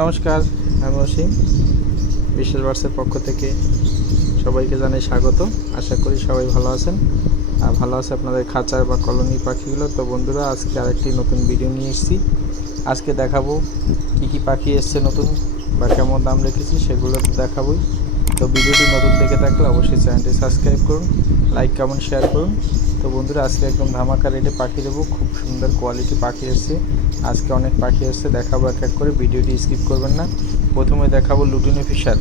নমস্কার, আমি অসীম বিশেষ বার্সের পক্ষ থেকে সবাইকে জানাই স্বাগত। আশা করি সবাই ভালো আছেন। আর ভালো আছে আপনাদের খাঁচার বা কলোনি পাখিগুলো? তো বন্ধুরা, আজকে আরেকটি নতুন ভিডিও নিয়ে এসেছি। আজকে দেখাবো কী কী পাখি এসছে নতুন বা কেমন দাম রেখেছি সেগুলো তো দেখাবোই। তো ভিডিওটি নতুন দেখে থাকলে অবশ্যই চ্যানেলটি সাবস্ক্রাইব করুন, লাইক কমেন্ট শেয়ার করুন। তো বন্ধুরা, আজকে একদম ধামাকা রেটে পাখি দেবো। খুব সুন্দর কোয়ালিটি পাখি এসছে। আজকে অনেক পাখি এসছে, দেখাবো এক এক করে। ভিডিওটি স্কিপ করবেন না। প্রথমে দেখাবো লুটিনো ফিশার।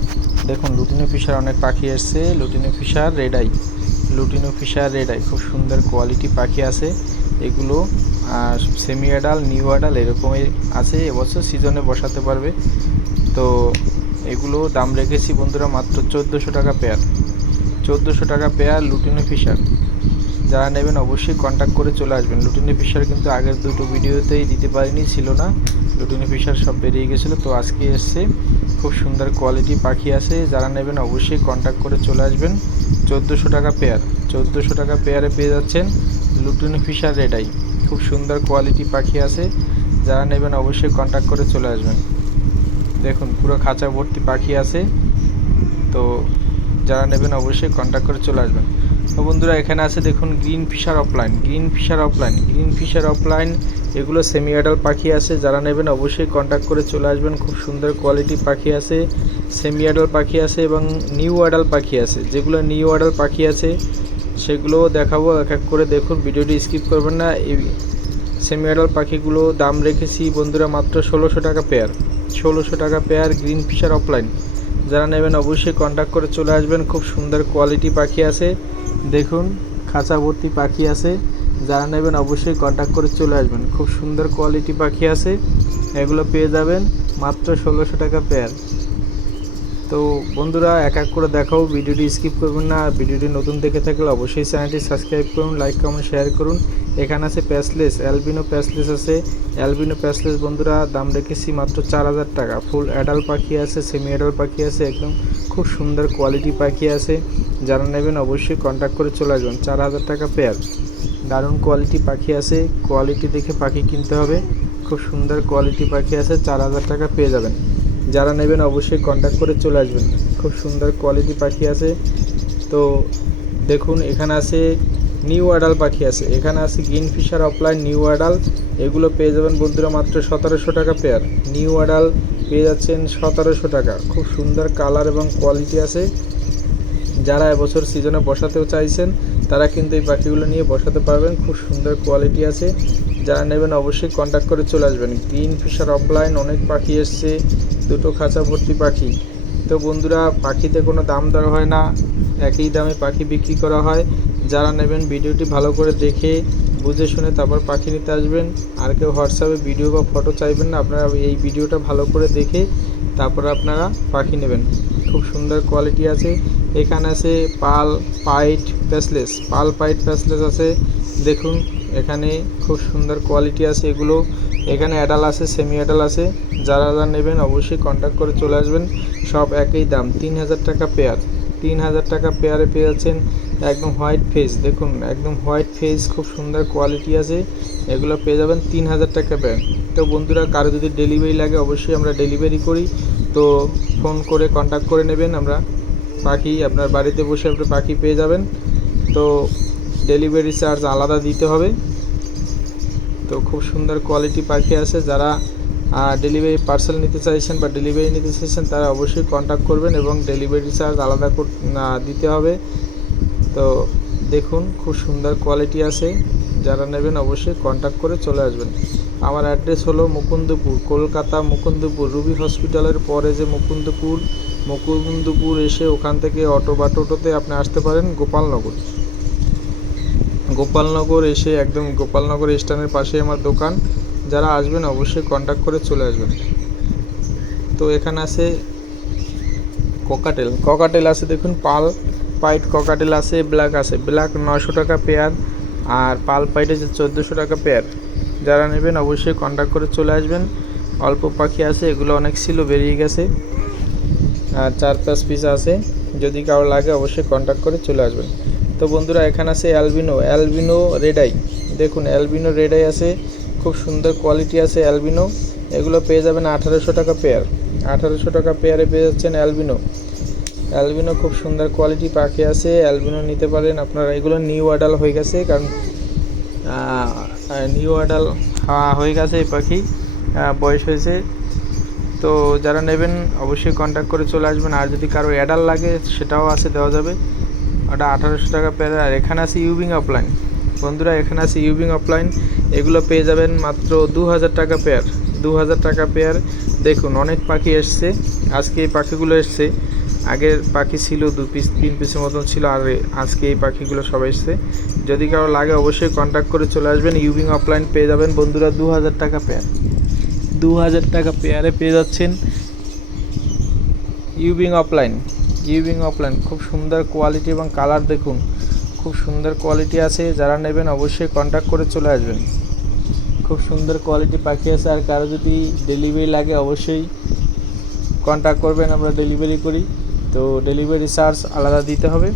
দেখুন, লুটিনো ফিশার অনেক পাখি এসছে। Lutino Fischer red eye lutino Fischer red eye খুব সুন্দর কোয়ালিটি পাখি আছে এগুলো। সেমি অ্যাডাল নিউ অ্যাডাল এরকমই আছে। এবছর সিজনে বসাতে পারবে। তো এগুলো দাম রেখেছি বন্ধুরা মাত্র চোদ্দোশো টাকা পেয়ার চোদ্দোশো টাকা পেয়ার লুটিনো ফিশার। যারা নেবেন অবশ্যই কন্ট্যাক্ট করে চলে আসবেন। লুটিনি ফিশার কিন্তু আগের দুটো ভিডিওতেই দিতে পারিনি, ছিল না। লুটিনি ফিশার সব বেরিয়ে গেছিল, তো আজকে এসছে। খুব সুন্দর কোয়ালিটি পাখি আছে, যারা নেবেন অবশ্যই কন্ট্যাক্ট করে চলে আসবেন। চোদ্দোশো টাকা পেয়ার চোদ্দোশো টাকা পেয়ারে পেয়ে যাচ্ছেন লুটিনি ফিশার রেডাই খুব সুন্দর কোয়ালিটি পাখি আছে, যারা নেবেন অবশ্যই কন্ট্যাক্ট করে চলে আসবেন। দেখুন, পুরো খাঁচা ভর্তি পাখি আছে, তো যারা নেবেন অবশ্যই কন্ট্যাক্ট করে চলে আসবেন। তো বন্ধুরা, এখানে আছে দেখুন green Fischer opaline green Fischer opaline green Fischer opaline এগুলো সেমি অ্যাডাল পাখি আছে, যারা নেবেন অবশ্যই কন্ট্যাক্ট করে চলে আসবেন, খুব সুন্দর কোয়ালিটি পাখি আছে সেমি অ্যাডাল পাখি আছে এবং নিউ অ্যাডাল পাখি আছে, যেগুলো নিউ অ্যাডাল পাখি আছে, সেগুলোও দেখাবো, এক এক করে দেখুন, ভিডিওটি স্কিপ করবেন না, এই সেমি অ্যাডাল পাখিগুলো দাম রেখেছি বন্ধুরা মাত্র ষোলোশো টাকা পেয়ার ষোলোশো টাকা পেয়ার গ্রিন ফিশার অফলাইন যারা নেবেন অবশ্যই কন্ট্যাক্ট করে চলে আসবেন। খুব সুন্দর কোয়ালিটি পাখি আছে। দেখুন, খাঁচা ভর্তি পাখি আছে। যারা নেবেন অবশ্যই কন্ট্যাক্ট করে চলে আসবেন। খুব সুন্দর কোয়ালিটি পাখি আছে। এগুলো পেয়ে যাবেন মাত্র ষোলোশো টাকা পেয়ার তো বন্ধুরা, এক এক করে দেখাও, ভিডিওটি স্কিপ করবেন না। ভিডিওটি নতুন দেখে থাকলে অবশ্যই চ্যানেলটি সাবস্ক্রাইব করুন লাইক কমেন্ট শেয়ার করুন। এখানে আছে প্যাসলেস অ্যালবিনো প্যাসলেস আছে। অ্যালবিনো প্যাসলেস বন্ধুরা, দাম রেখেছি মাত্র চার হাজার টাকা। ফুল অ্যাডাল পাখি আছে সেমি অ্যাডাল পাখি আছে, একদম খুব সুন্দর কোয়ালিটি পাখি আছে। যারা নেবেন অবশ্যই কন্ট্যাক্ট করে চলে আসবেন। চার হাজার টাকা পেয়ার দারুণ কোয়ালিটি পাখি আছে। কোয়ালিটি দেখে পাখি কিনতে হবে। খুব সুন্দর কোয়ালিটি পাখি আছে, চার হাজার টাকা পেয়ে যাবেন। যারা নেবেন অবশ্যই কন্ট্যাক্ট করে চলে আসবেন। খুব সুন্দর কোয়ালিটি পাখি আছে। তো দেখুন, এখানে আছে নিউ অ্যাডাল পাখি আছে। এখানে আছে green Fischer opaline new adult এগুলো পেয়ে যাবেন বন্ধুরা মাত্র সতেরোশো টাকা পেয়ার নিউ অ্যাডাল পেয়ে যাচ্ছেন সতেরোশো টাকা। খুব সুন্দর কালার এবং কোয়ালিটি আছে। যারা এবছর সিজনে বসাতেও চাইছেন, তারা কিন্তু এই পাখিগুলো নিয়ে বসাতে পারবেন। খুব সুন্দর কোয়ালিটি আছে। যারা নেবেন অবশ্যই কন্ট্যাক্ট করে চলে আসবেন। গ্রিন ফিশার অফলাইন অনেক পাখি এসছে। দুটো খাঁচা ভর্তি পাখি। তো বন্ধুরা, পাখিতে কোনো দাম দর হয় না। একই দামে পাখি বিক্রি করা হয়। যারা নেবেন ভিডিওটি ভালো করে দেখে, বুঝে শুনে তারপর পাখি নিতে আসবেন। আর কেউ হোয়াটসঅ্যাপে ভিডিও বা ফটো চাইবেন না, আপনারা এই ভিডিওটা ভালো করে দেখে, তারপর আপনারা পাখি নেবেন। খুব সুন্দর কোয়ালিটি আছে। এখানে আছে পাল পাইট প্যাসলেস। পাল পাইট প্যাসলেস আছে। দেখুন, এখানে খুব সুন্দর কোয়ালিটি আছে এগুলো। এখানে অ্যাডাল আছে সেমি অ্যাডাল আছে। যারা যারা নেবেন অবশ্যই কন্ট্যাক্ট করে চলে আসবেন। সব একই দাম, তিন হাজার টাকা পেয়ার তিন হাজার টাকা পেয়ারে পেয়ে যাচ্ছেন একদম হোয়াইট ফেস দেখুন, একদম হোয়াইট ফেস খুব সুন্দর কোয়ালিটি আছে। এগুলো পেয়ে যাবেন তিন হাজার টাকা পেয়ার তো বন্ধুরা, কারও যদি ডেলিভারি লাগে, অবশ্যই আমরা ডেলিভারি করি। তো ফোন করে কন্ট্যাক্ট করে নেবেন আমরা। পাখি আপনার বাড়িতে বসে আপনি পাখি পেয়ে যাবেন। তো ডেলিভারি চার্জ আলাদা দিতে হবে। তো খুব সুন্দর কোয়ালিটি পাখি আছে। যারা ডেলিভারি পার্সেল নিতে চাইছেন বা ডেলিভারি নিতে চাইছেন, তারা অবশ্যই কন্ট্যাক্ট করবেন এবং ডেলিভারি চার্জ আলাদা দিতে হবে। তো দেখুন, খুব সুন্দর কোয়ালিটি আছে। যারা নেবেন অবশ্যই কন্ট্যাক্ট করে চলে আসবেন। আমার অ্যাড্রেস হলো মুকুন্দপুর, কলকাতা মুকুন্দপুর, রুবি হসপিটালের পরে যে মুকুন্দপুর মুকুন্দপুর এসে ওখান থেকে অটো বা টোটোতে আপনি আসতে পারেন গোপালনগর। গোপালনগর এসে একদম গোপালনগর স্ট্যান্ডের পাশে আমার দোকান। যারা আসবেন অবশ্যই কন্ট্যাক্ট করে চলে আসবেন। তো এখানে আছে ককাটেল ককাটেল আছে দেখুন, পাল পাইট ককাটেল আছে ব্ল্যাক আছে। ব্ল্যাক নশো টাকা পেয়ার আর পাল পাইট আছে চোদ্দোশো টাকা পেয়ার যারা নেবেন অবশ্যই কন্ট্যাক্ট করে চলে আসবেন। অল্প পাখি আছে, এগুলো অনেক ছিল, বেরিয়ে গেছে। আর চার পাঁচ পিস আছে। যদি কারও লাগে অবশ্যই কন্ট্যাক্ট করে চলে আসবেন। তো বন্ধুরা, এখানে আছে অ্যালবিনো অ্যালবিনো রেডাই দেখুন, অ্যালবিনো রেডাই আছে, খুব সুন্দর কোয়ালিটি আছে অ্যালবিনো। এগুলো পেয়ে যাবেন আঠারোশো টাকা পেয়ার। আঠারোশো টাকা পেয়ারে পেয়ে যাচ্ছেন অ্যালবিনো। অ্যালবিনো খুব সুন্দর কোয়ালিটি পাখি আছে, অ্যালবিনো নিতে পারেন আপনারা। এগুলো নিউ অ্যাডাল হয়ে গেছে, কারণ নিউ অ্যাডাল হয়ে গেছে এই পাখি বয়স হয়েছে। তো যারা নেবেন, অবশ্যই কন্ট্যাক্ট করে চলে আসবেন। আর যদি কারও অ্যাডাল লাগে, সেটাও আছে, দেওয়া যাবে। ওটা আঠারোশো টাকা পেয়ার আর এখানে আছে ইউবিং অফলাইন বন্ধুরা, এখানে আছে ইউবিং অফলাইন এগুলো পেয়ে যাবেন মাত্র দু হাজার টাকা পেয়ার। দু হাজার টাকা পেয়ার। দেখুন, অনেক পাখি এসছে। আজকে এই পাখিগুলো এসছে। আগের পাখি ছিল দু পিস, তিন পিসের মতন ছিল। আর আজকে এই পাখিগুলো সব এসছে। যদি কারও লাগে, অবশ্যই কন্ট্যাক্ট করে চলে আসবেন। ইউবিং অফলাইন পেয়ে যাবেন। বন্ধুরা দু হাজার টাকা পেয়ার। দু হাজার টাকা পেয়ারে পেয়ে যাচ্ছেন ইউবিং অফলাইন ইউবিং অফলাইন খুব সুন্দর কোয়ালিটি এবং কালার দেখুন। খুব সুন্দর কোয়ালিটি আছে। যারা নেবেন অবশ্যই কন্ট্যাক্ট করে চলে আসবেন। খুব সুন্দর কোয়ালিটি পাখি আছে। আর কারও যদি ডেলিভারি লাগে অবশ্যই কন্ট্যাক্ট করবেন। আমরা ডেলিভারি করি। তো ডেলিভারি চার্জ আলাদা দিতে হবে।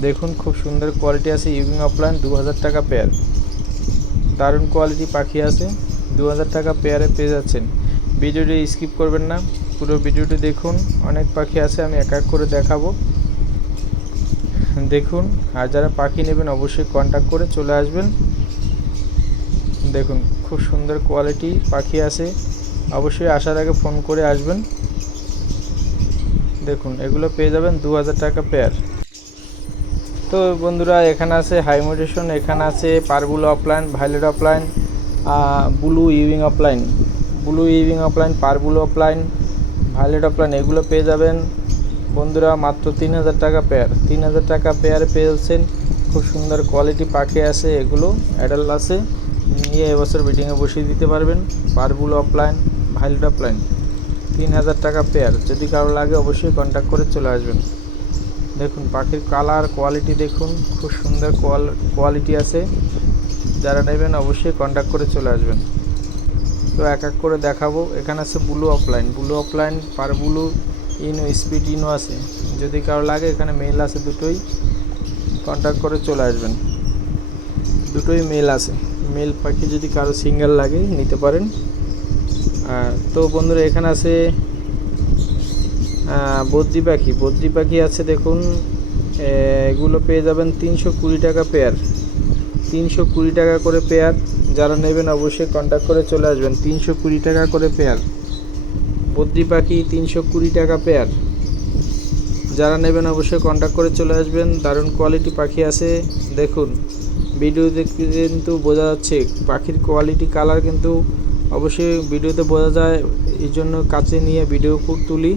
দেখুন, খুব সুন্দর কোয়ালিটি আছে। ইউবিং অফলাইন দু হাজার টাকা পেয়ার দারুণ কোয়ালিটি পাখি আছে। দু হাজার টাকা পেয়ারে পেয়ে যাচ্ছেন। ভিডিওটি স্কিপ করবেন না। পুরো ভিডিওটি দেখুন। অনেক পাখি আছে, আমি এক এক করে দেখাবো। দেখুন, আর যারা পাখি নেবেন অবশ্যই কন্ট্যাক্ট করে চলে আসবেন। দেখুন, খুব সুন্দর কোয়ালিটি পাখি আছে। অবশ্যই আসার আগে ফোন করে আসবেন। দেখুন, এগুলো পেয়ে যাবেন দু হাজার টাকা পেয়ার তো বন্ধুরা, এখানে আছে হাইমোডেশন এখানে আছে purple opaline violet opaline blue ইভিং opaline blue ইভিং opaline purple opaline violet opaline এগুলো পেয়ে যাবেন। বন্ধুরা, মাত্র তিন হাজার টাকা পেয়ার তিন হাজার টাকা পেয়ারে পেয়ে যাচ্ছেন খুব সুন্দর কোয়ালিটি পাখি আছে এগুলো অ্যাডাল্ট আছে। নিয়ে এবছর বিডিংয়ে বসিয়ে দিতে পারবেন। পারবুল অফলাইন ভাইলেট অফলাইন তিন হাজার টাকা পেয়ার যদি কারও লাগে অবশ্যই কন্ট্যাক্ট করে চলে আসবেন। দেখুন, পাখির কালার কোয়ালিটি দেখুন। খুব সুন্দর কোয়ালিটি আছে। যারা নেবেন অবশ্যই কন্ট্যাক্ট করে চলে আসবেন। তো এক এক করে দেখাবো। এখানে আছে blue opaline blue opaline parblue ino speed ino আছে। যদি কারও লাগে, এখানে মেল আছে দুটোই। কন্ট্যাক্ট করে চলে আসবেন। দুটোই মেল আছে। মেল পাখি যদি কারও সিঙ্গেল লাগে, নিতে পারেন। তো বন্ধুরা, এখানে আছে বদ্রি পাখি। বদ্রি পাখি আছে, দেখুন এগুলো পেয়ে যাবেন তিনশো কুড়ি টাকা পেয়ার তিনশো কুড়ি টাকা করে পেয়ার যারা নেবেন অবশ্যই কন্ট্যাক্ট করে চলে আসবেন। তিনশো কুড়ি টাকা করে পেয়ার বদ্রি পাখি তিনশো কুড়ি টাকা পেয়ার যারা নেবেন অবশ্যই কন্ট্যাক্ট করে চলে আসবেন। দারুণ কোয়ালিটি পাখি আছে। দেখুন ভিডিওতে কিন্তু বোঝা যাচ্ছে, পাখির কোয়ালিটি কালার কিন্তু অবশ্যই ভিডিওতে বোঝা যায়। এই জন্য কাছে নিয়ে ভিডিও খুব তুলি।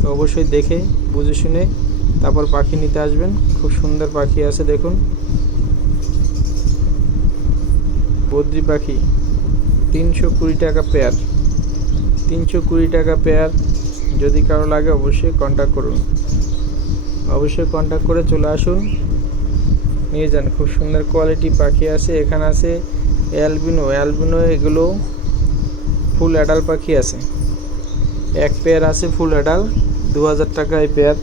তো অবশ্যই দেখে, বুঝে শুনে তারপর পাখি নিতে আসবেন। খুব সুন্দর পাখি আছে, দেখুন। বদ্রি পাখি, তিনশো কুড়ি টাকা পেয়ার। তিনশো কুড়ি টাকা পেয়ার, যদি কারও লাগে অবশ্যই কন্ট্যাক্ট করুন। অবশ্যই কন্ট্যাক্ট করে চলে আসুন। নিয়ে যান, খুব সুন্দর কোয়ালিটি পাখি আছে। এখানে আছে অ্যালবিনো অ্যালবিনো এগুলো ফুল অ্যাডাল পাখি আছে। এক পেয়ার আছে ফুল অ্যাডাল দু হাজার টাকা এই পেয়ার।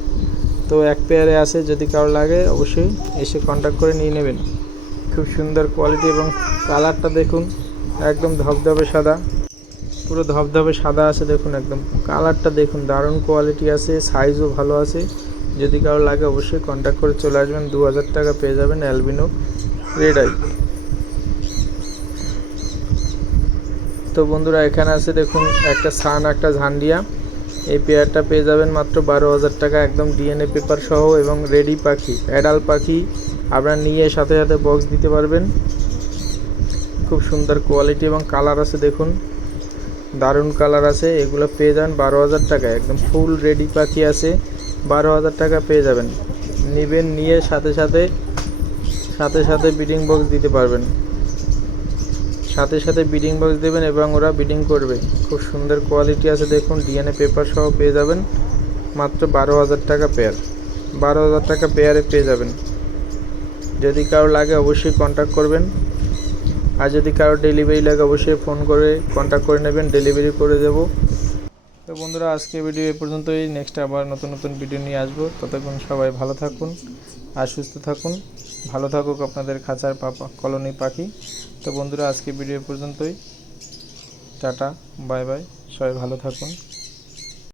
তো এক পেয়ারে আছে, যদি কারও লাগে অবশ্যই এসে কন্ট্যাক্ট করে নিয়ে নেবেন। খুব সুন্দর কোয়ালিটি এবং কালারটা দেখুন, একদম ধবধবে সাদা। পুরো ধবধবে সাদা আছে দেখুন একদম। কালারটা দেখুন, দারুণ কোয়ালিটি আছে সাইজও ভালো আছে। যদি কারও লাগে অবশ্যই কন্ট্যাক্ট করে চলে আসবেন দু হাজার টাকা পেয়ে যাবেন অ্যালবিনো রেড আই তো বন্ধুরা, এখানে আছে দেখুন একটা সান একটা ঝান্ডিয়া। এই পেয়ারটা পেয়ে যাবেন মাত্র বারো হাজার টাকা। একদম ডিএনএ পেপার সহ এবং রেডি পাখি অ্যাডাল পাখি। আপনারা নিয়ে সাথে সাথে বক্স দিতে পারবেন। খুব সুন্দর কোয়ালিটি এবং কালার আছে, দেখুন। দারুণ কালার আছে, এগুলো পেয়ে যাবেন বারো হাজার টাকা। একদম ফুল রেডি পাখি আছে, বারো হাজার টাকা পেয়ে যাবেন। নেবেন, নিয়ে সাথে সাথে সাথে সাথে বিডিং বক্স দিতে পারবেন। সাথে সাথে বিডিং বক্স দেবেন এবং ওরা বিডিং করবে। খুব সুন্দর কোয়ালিটি আছে, দেখুন ডিএনএ পেপার সহ পেয়ে যাবেন। মাত্র বারো হাজার টাকা পেয়ার বারো হাজার টাকা পেয়ারে পেয়ে যাবেন। যদি কারও লাগে অবশ্যই কন্ট্যাক্ট করবেন। আর যদি কারও ডেলিভারি লাগে, অবশ্যই ফোন করে কন্ট্যাক্ট করে নেবেন ডেলিভারি করে দেব। তো বন্ধুরা, আজকে ভিডিও এ পর্যন্তই। নেক্সট আবার নতুন নতুন ভিডিও নিয়ে আসব। ততক্ষণ সবাই ভালো থাকুন আর সুস্থ থাকুন। ভালো থাকুক আপনাদের খাঁচার পাপা কলোনি পাখি। তো বন্ধুরা, আজকে ভিডিও পর্যন্তই। টাটা বাই বাই সবাই ভালো থাকুন।